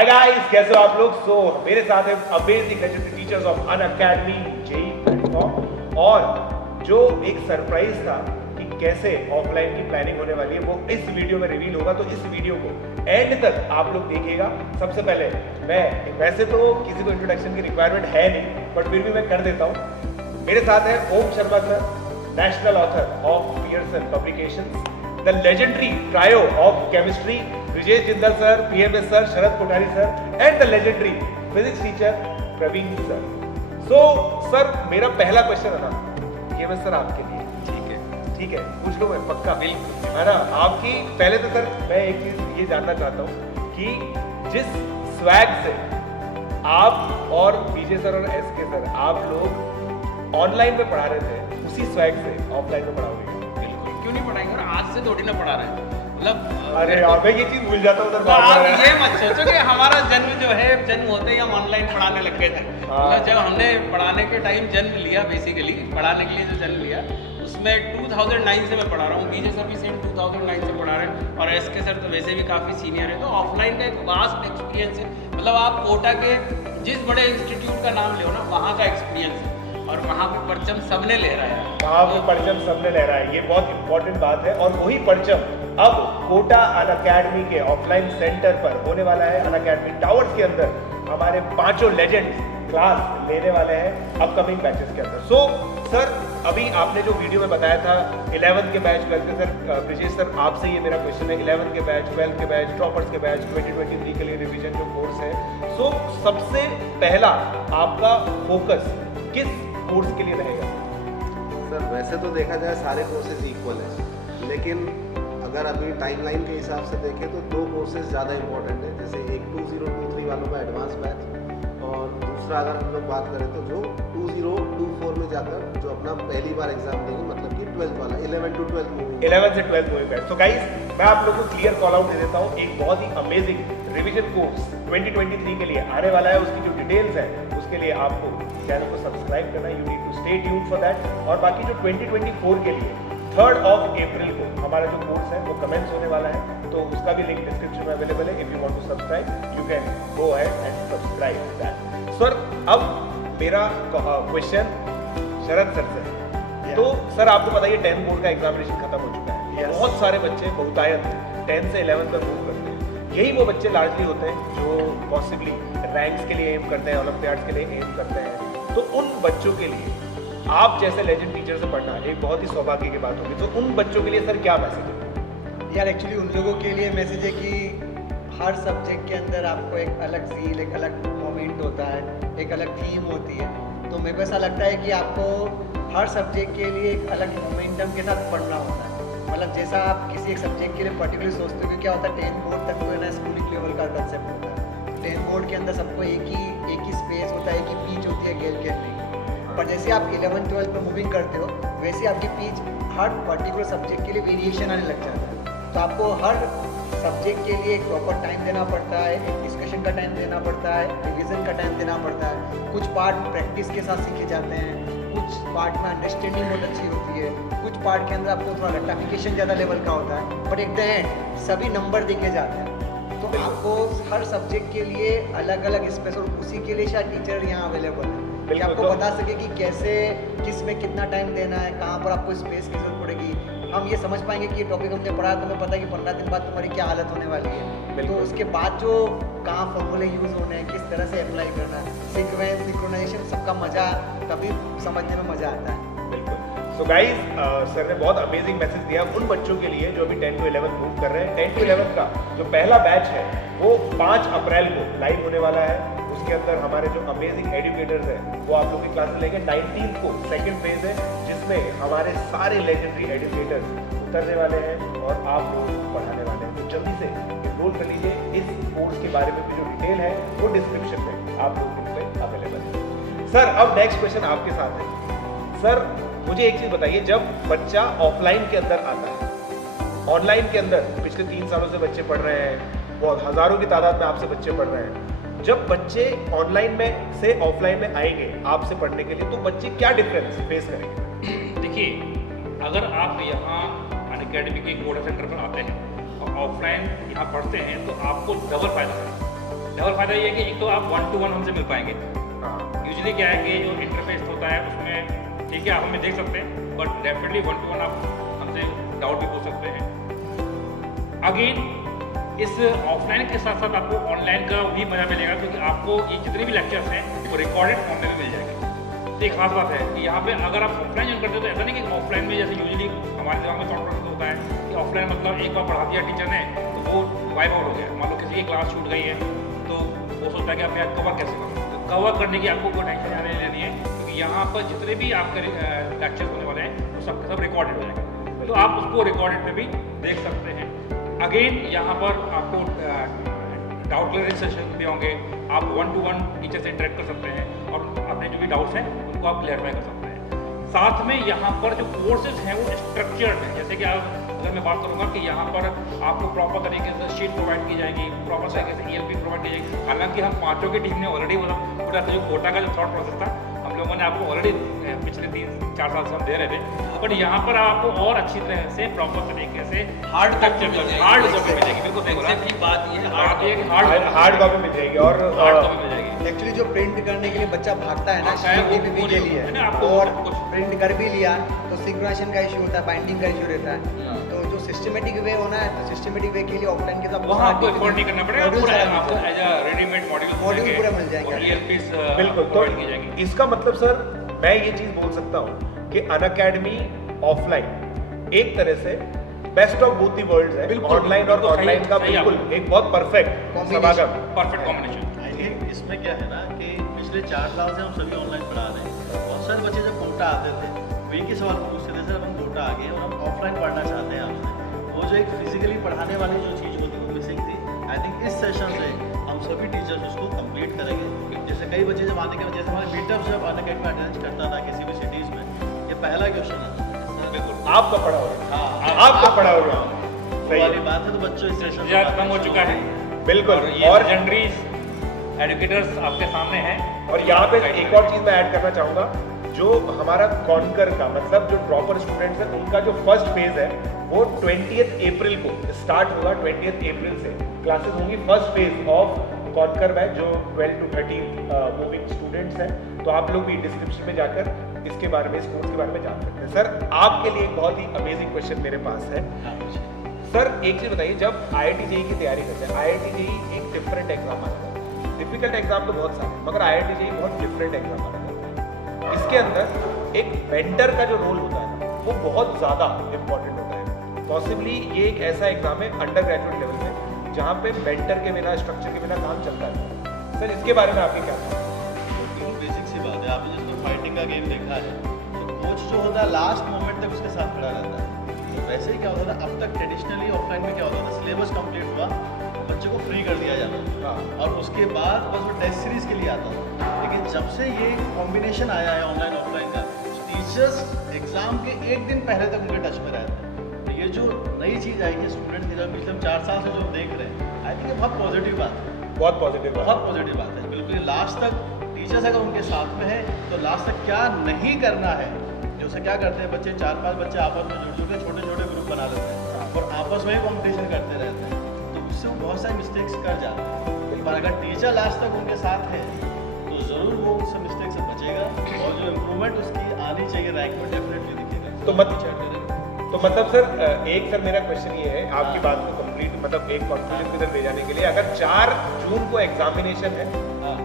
Hi guys, कैसे हो आप लोग? मेरे साथ है amazing legendary teachers of Unacademy JEE platform. और जो एक सरप्राइज था कि कैसे ऑफलाइन की प्लानिंग होने वाली है वो इस वीडियो में रिवील होगा। तो इस वीडियो को एंड तक आप लोग देखिएगा। सबसे पहले मैं वैसे तो किसी को इंट्रोडक्शन की रिक्वायरमेंट है नहीं, बट फिर भी मैं कर देता हूँ। मेरे साथ है Om Sharma sir, national author of Pearson publications, the legendary trio of chemistry Brijesh Jindal sir, PMS sir Sharad Kothari sir, and the legendary physics teacher Praveen sir. Sir मेरा पहला क्वेश्चन है ना पीएमएस सर आपके लिए। ठीक है, पूछ लो, मैं पक्का बिल्कुल है ना आपकी। पहले तो सर मैं एक चीज ये जानना चाहता हूँ कि जिस स्वैग से आप और पीजे सर और एसके सर आप लोग ऑनलाइन में पढ़ा रहे थे, उसी स्वैग से ऑफलाइन में पढ़ाओगे? बिल्कुल, क्यों नहीं पढ़ाएंगे। और आज से थोड़ी ना पढ़ा रहे हैं, मतलब अरे यार मैं ये चीज भूल जाता हूँ। तो आप ये मत सोचो कि हमारा जन्म जो है, जन्म होते ही हम ऑनलाइन पढ़ाने लग गए थे। मतलब जब हमने पढ़ाने के टाइम जन्म लिया, बेसिकली पढ़ाने के लिए जो जन्म लिया, उसमें 2009 से मैं पढ़ा रहा हूँ। बीजे सर भी सेम 2009 से पढ़ा रहे हैं, और एसके सर तो वैसे भी काफ़ी सीनियर है। तो ऑफलाइन का एक वास्ट एक्सपीरियंस है। मतलब आप कोटा के जिस बड़े इंस्टीट्यूट का नाम लो ना, वहाँ का एक्सपीरियंस है, और वहाँ पे परचम सबने ले रहा है। वहाँ पे परचम सबने ले रहा है, ये बहुत इंपॉर्टेंट बात है। और वही परचम अब कोटा अनअकैडमी के ऑफलाइन सेंटर पर होने वाला है। अनअकैडमी टावर्स के अंदर हमारे पांचों लेजेंड्स क्लास लेने वाले हैं अपकमिंग बैचेस के अंदर। सर अभी आपने जो वीडियो में बताया था 11th के बैच, 12th के, सर ब्रिजेश सर आपसे ये मेरा क्वेश्चन है, 11th के बैच, 12th के बैच, ड्रॉपर्स के बैच 2023 के लिए रिवीजन जो कोर्स है, सबसे पहला आपका फोकस किस कोर्स के लिए रहेगा? सर वैसे तो देखा जाए सारे कोर्सेज इक्वल है, लेकिन अगर अभी टाइमलाइन के हिसाब से देखें तो दो कोर्सेज ज़्यादा इंपॉर्टेंट है। जैसे एक 2023 वालों का एडवांस बैच, और दूसरा अगर हम लोग बात करें तो जो 2024 में जाकर जो अपना पहली बार एग्जाम देंगे, मतलब कि 12th वाला 11 to 12 मूविंग 11 से 12 मूविंग बैच। तो गाइस मैं आप लोगों को क्लियर कॉल आउट दे देता हूँ, एक बहुत ही अमेजिंग रिवीजन कोर्स 2023 के लिए आने वाला है। उसकी जो डिटेल्स है उसके लिए आपको चैनल को सब्सक्राइब करना है, you need to stay tuned for that. और बाकी जो 2024 के लिए 3rd of April को हमारा जो कोर्स है वो कमेंस होने वाला है, तो उसका भी लिंक डिस्क्रिप्शन में अवेलेबल है। If you want to subscribe you can go ahead and subscribe that. Sir अब मेरा क्वेश्चन शरद सर से। तो सर आपको बताइए 10th बोर्ड का एग्जामिनेशन खत्म हो चुका है। बहुत सारे बच्चे बहुतायत 10th से 11th तक मूव करते हैं। यही वो बच्चे लार्जली होते हैं जो पॉसिबली रैंक्स के लिए एम करते हैं, ओलंपियाड्स के लिए एम करते हैं। तो उन बच्चों के लिए आप जैसे लेजेंड टीचर से पढ़ना एक बहुत ही सौभाग्य की बात होगी। तो उन बच्चों के लिए सर क्या मैसेज है? यार एक्चुअली उन लोगों के लिए मैसेज है कि हर सब्जेक्ट के अंदर आपको एक अलग फील, एक अलग मोमेंट होता है, एक अलग थीम होती है। तो मेरे को ऐसा लगता है कि आपको हर सब्जेक्ट के लिए एक अलग मोमेंटम के साथ पढ़ना होता है। मतलब जैसा आप किसी एक सब्जेक्ट के लिए पर्टिकुलर सोचते हो कि क्या होता है, 10th बोर्ड तक तो है ना स्कूलिंग लेवल का कंसेप्ट होता है। 10th बोर्ड के अंदर सबको एक ही स्पेस होता है, एक ही पिच होती है गेम खेलने की। पर जैसे आप 11th 12th में मूविंग करते हो, वैसे आपकी पिच हर पर्टिकुलर सब्जेक्ट के लिए वेरिएशन आने लग जाता है। तो आपको हर सब्जेक्ट के लिए एक प्रॉपर टाइम देना पड़ता है, एक डिस्कशन का टाइम देना पड़ता है, रिवीजन का टाइम देना पड़ता है। कुछ पार्ट प्रैक्टिस के साथ सीखे जाते हैं, कुछ पार्ट में अंडरस्टैंडिंग बहुत अच्छी होती है, कुछ पार्ट के अंदर आपको थोड़ा रट्टाफिकेशन ज़्यादा लेवल का होता है, बट एट द एंड सभी नंबर देखे जाते हैं। तो आपको हर सब्जेक्ट के लिए अलग अलग स्पेस, और उसी के लिए शायद टीचर यहाँ अवेलेबल है कि आपको बता सके कि कैसे, किस में कितना टाइम देना है, कहाँ पर आपको स्पेस की जरूरत पड़ेगी। हम ये समझ पाएंगे कि ये टॉपिक हमने पढ़ा तो हमें पता है कि 15 दिन बाद तुम्हारी क्या हालत होने वाली है। तो उसके बाद जो कहाँ फॉर्मूले यूज़ होने हैं, किस तरह से अप्लाई करना है, सीक्वेंस, सिंक्रोनाइजेशन, सबका मज़ा तभी समझने में मज़ा आता है। बिल्कुल। सो गाइस सर ने बहुत अमेजिंग मैसेज दिया उन बच्चों के लिए जो अभी 10 to 11 मूव कर रहे हैं। 10 to 11 का जो पहला बैच है वो 5 अप्रैल को लाइव होने वाला है। उसके अंदर हमारे जो अमेजिंग एजुकेटर्स हैं वो आप लोग की क्लास लेंगे। 19th को सेकंड फेज है जिसमें हमारे सारे लेजेंडरी एजुकेटर्स उतरने वाले हैं और आप लोग पढ़ाने वाले हैं। तो जल्दी से एनरोल कर लीजिए। इस कोर्स के बारे में भी जो डिटेल है वो डिस्क्रिप्शन में आप लोग के लिए अवेलेबल है। सर अब नेक्स्ट क्वेश्चन आपके साथ है। सर मुझे एक चीज बताइए, जब बच्चा ऑफलाइन के अंदर आता है, ऑनलाइन के अंदर पिछले 3 सालों से बच्चे पढ़ रहे हैं, बहुत हजारों की तादाद में आपसे बच्चे पढ़ रहे हैं। जब बच्चे ऑनलाइन में से ऑफलाइन में आएंगे आपसे पढ़ने के लिए, तो बच्चे क्या डिफरेंस फेस करेंगे? देखिए, अगर आप यहाँ अनअकैडमी के कोटा सेंटर पर आते हैं और ऑफलाइन यहाँ पढ़ते हैं तो आपको डबल फायदा है। डबल फायदा ये है कि एक तो आप 1-to-1 हमसे मिल पाएंगे। हाँ यूजुअली क्या है कि जो इंटरफेस होता है उसमें ठीक है आप हमें देख सकते हैं, बट डेफिनेटली 1-to-1 आप हमसे डाउट भी पूछ सकते हैं। अगेन इस ऑफलाइन के साथ साथ आपको ऑनलाइन का भी मजा मिलेगा, क्योंकि आपको ये जितने भी लेक्चर्स हैं वो रिकॉर्डेड फॉर्म में भी मिल जाएंगे। तो एक खास बात है कि यहाँ पे अगर आप ऑफलाइन ज्वाइन करते हो तो ऐसा नहीं कि ऑफलाइन में जैसे यूजुअली हमारे दिमाग में थॉट प्रोसेस होता है कि ऑफलाइन मतलब एक बार पढ़ा दिया टीचर ने तो वो वाइप आउट हो गया। मान लो किसी की क्लास छूट गई है तो वो सोचता है कि अब मैं कवर कैसे करूँ, तो कवर करने की आपको कोई टेंशन नहीं लेनी है, क्योंकि यहाँ पर जितने भी आपके लेक्चर्स होने वाले हैं वो सब रिकॉर्डेड हो जाएंगे, तो आप उसको रिकॉर्डेड में भी देख सकते हैं। अगेन यहाँ पर आपको डाउट क्लियरिंग सेशन भी होंगे, आप 1-to-1 टीचर से इंटरेक्ट कर सकते हैं और अपने जो भी डाउट्स हैं उनको आप क्लियरफाई कर सकते हैं। साथ में यहाँ पर जो कोर्सेज हैं वो स्ट्रक्चर्ड हैं, जैसे कि अगर मैं बात करूँगा कि यहाँ पर आपको प्रॉपर तरीके से शीट प्रोवाइड की जाएगी, प्रॉपर तरीके से ELP प्रोवाइड की जाएगी। हालांकि हम पाँचों की टीम ने ऑलरेडी मतलब पूरा जो कोटा का जो थॉट प्रोसेस था हम लोगों ने आपको ऑलरेडी पिछले 3-4 साल से हम दे रहे थे, बट यहाँ पर आपको और अच्छी तरह से प्रॉपर तरीके से हार्ड स्ट्रक्चर हार्ड कॉपी मिलेगी। बिल्कुल सही बोला, की बात ये है, हार्ड कॉपी मिल जाएगी और हार्ड कॉपी मिल जाएगी। एक्चुअली जो प्रिंट करने के लिए बच्चा भागता है ना भागता है, वो CPP के लिए, है ना, आपको और कुछ प्रिंट कर भी लिया तो सिंक्रोनाइजेशन का इशू होता है, बाइंडिंग का इशू रहता है। तो जो सिस्टमेटिक वे होना है तो सिस्टमेटिक वे के लिए ऑफलाइन के साथ वहाँ आपको एफर्ट नहीं करना पड़ेगा, मॉड्यूल पूरा सारा आपको मिल एज अ रेडीमेड मॉड्यूल पूरा मिल जाएंगे। ELPs बिल्कुल। तो प्रोवाइड की जाएंगी। इसका मतलब सर मैं ये चीज बोल सकता हूँ कि अनअकैडमी ऑफलाइन एक तरह से best of both the worlds है, बिल्कुल, ऑनलाइन और बिल्कुल ऑनलाइन का सही बिल्कुल आपने। एक बहुत परफेक्ट समागम। Perfect combination. आई थिंक इसमें क्या है ना कि पिछले 4 साल से हम सभी ऑनलाइन पढ़ा रहे हैं। बहुत सारे बच्चे जब कोटा आते थे वो एक ही सवाल पूछते थे, सर अब हम कोटा आ गए और हम ऑफलाइन पढ़ना चाहते हैं आपसे। वो जो एक फिजिकली पढ़ाने वाली जो चीज़ होती है वो मिसिंग थी। आई थिंक इस सेशन से हम सभी टीचर्स उसको कंप्लीट करेंगे। जैसे कई बच्चे जब आने के जैसे हमारे मीटअप जब अनअकैडमी में अटेंड करता था किसी भी सिटीज़ में, ये पहला क्वेश्चन आता था, सर बिल्कुल आपका पढ़ा होगा, हाँ आपका पढ़ा होगा, वो सही वाली है। बात है। तो बच्चों इस सेशन या कम हो चुका है बिल्कुल। ये और लेजेंडरीज एजुकेटर्स आपके सामने हैं। और यहाँ पे एक और चीज मैं ऐड करना चाहूंगा, जो हमारा कॉन्कर का मतलब जो ड्रॉपर स्टूडेंट्स हैं उनका जो फर्स्ट फेज है वो 20th अप्रैल को स्टार्ट होगा। 20th अप्रैल से क्लासेस होंगी। First phase of conquer batch जो 12 to 13 मूविंग स्टूडेंट्स हैं। तो आप लोग भी डिस्क्रिप्शन में जाकर इसके बारे में, इस कोर्स के बारे में जान सकते हैं। सर आपके लिए एक बहुत ही अमेजिंग क्वेश्चन मेरे पास है। सर एक चीज बताइए, जब IIT JEE की तैयारी करते हैं, IIT JEE एक डिफरेंट एग्जाम आता है। डिफिकल्ट एग्जाम तो बहुत सारे हैं, मगर IIT JEE बहुत डिफरेंट एग्जाम आता है। इसके अंदर एक मेंटर का जो रोल होता है ना, वो बहुत ज़्यादा इंपॉर्टेंट होता है। पॉसिबली ये एक ऐसा एग्जाम है अंडर ग्रेजुएट लेवल में जहाँ पे मेंटर के बिना, स्ट्रक्चर के बिना काम चलता है। सर इसके बारे में आपकी क्या बात है? बेसिक सी बात है। आपने जिसको फाइटिंग का गेम देखा है तो कोच जो होता है लास्ट मोमेंट तक उसके साथ खड़ा रहता है। तो वैसे ही क्या होता था अब तक ट्रेडिशनली ऑफलाइन में क्या होता था, सिलेबस कंप्लीट हुआ बच्चे को फ्री कर दिया जाता था और उसके बाद बस वो टेस्ट सीरीज के लिए आता था। लेकिन जब से ये कॉम्बिनेशन आया है ऑनलाइन ऑफलाइन का, टीचर्स एग्जाम के एक दिन पहले तक उनके टच में रहते हैं। तो ये जो नई चीज़ आई है स्टूडेंट की, जब पिछले 4 साल से जो देख रहे हैं, आई थिंक ये बहुत पॉजिटिव बात है। बहुत पॉजिटिव बात है। बहुत पॉजिटिव बात है बिल्कुल। लास्ट तक टीचर्स अगर उनके साथ में है तो लास्ट तक क्या नहीं करना है, जैसे क्या करते हैं बच्चे 4-5 बच्चे आपस में जुड़ के छोटे छोटे ग्रुप बना लेते हैं और आपस में ही कॉम्पिटिशन करते रहते हैं। तो उससे वो बहुत सारी मिस्टेक्स कर जाते हैं। पर अगर टीचर लास्ट तक उनके साथ है तो ज़रूर वो उस मिस्टेक से बचेगा और जो इम्प्रूवमेंट उसकी आनी चाहिए रैंक में डेफिनेटली दिखेगा। तो मतलब सर एक सर मेरा क्वेश्चन ये है आपकी बात को कंप्लीट मतलब एक कॉन्क्लूजन की तरफ ले जाने के लिए, अगर 4 जून को एग्जामिनेशन है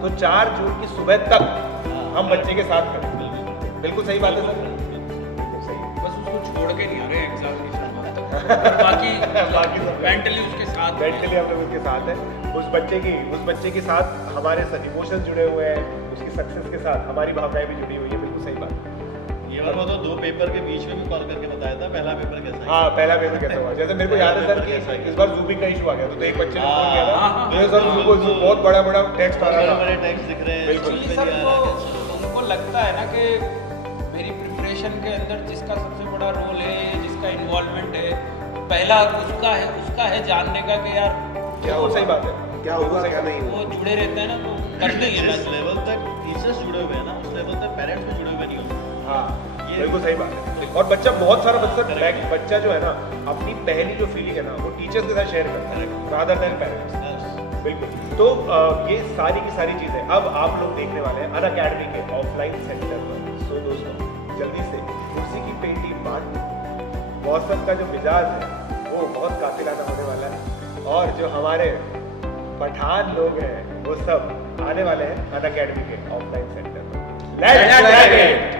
तो 4 जून की सुबह तक हम बच्चे के साथ करें। बिल्कुल सही बात है सर, बिल्कुल सही। बस उसको छोड़ के नहीं आ रहे एग्जामिनेशन बाकी बाकी सब मेंटली उसके साथ मेंटली हम लोग उसके साथ है। उस बच्चे के साथ हमारे इमोशंस जुड़े हुए हैं, उसकी सक्सेस के साथ हमारी भावनाएं भी जुड़ी हुई है। बिल्कुल सही बात है। ये बात तो 2 पेपर के बीच में भी कॉल करके बताया था पहला पेपर कैसा है। हाँ पहला पेपर कैसा हुआ, जैसे मेरे को याद है सर कि इस बार जूमिंग का इशू आ गया, तो एक बच्चे ने फोन किया था तो सर उसको बहुत बड़ा बड़ा टेक्स्ट आ रहा बड़े था। टेक्स्ट दिख रहे हैं। बिल्कुल। उसमें सर भी आ रहा है वो कैसा। उनको लगता है ना कि मेरी प्रिपरेशन के अंदर जिसका सबसे बड़ा रोल है, जिसका इन्वॉल्वमेंट है, पहला उसका है जानने का कि यार बिल्कुल सही बात है। क्या हुआ क्या नहीं हुआ। वो जुड़े रहते हैं ना तो करते ही है जिस लेवल तक टीचर्स जुड़े हुए हैं ना उस लेवल तक पेरेंट्स भी जुड़े हुए नहीं होते। हाँ बिल्कुल सही बात है। और बच्चा बहुत सारा बच्चा जो है ना अपनी पहली जो फीलिंग है ना वो टीचर्स के साथ शेयर करता है रादर देन पेरेंट्स। बिल्कुल। तो ये सारी की सारी चीजें अब आप लोग देखने वाले हैं अनअकैडमी के ऑफलाइन सेंटर पर। सो दोस्तों जल्दी से कुर्सी की पेटी बांध, मौसम का जो मिजाज है वो बहुत काफिलाना होने वाला है, और जो हमारे पठान लोग हैं वो सब आने वाले हैं अनअकैडमी के ऑफलाइन सेंटर पर। लेट्स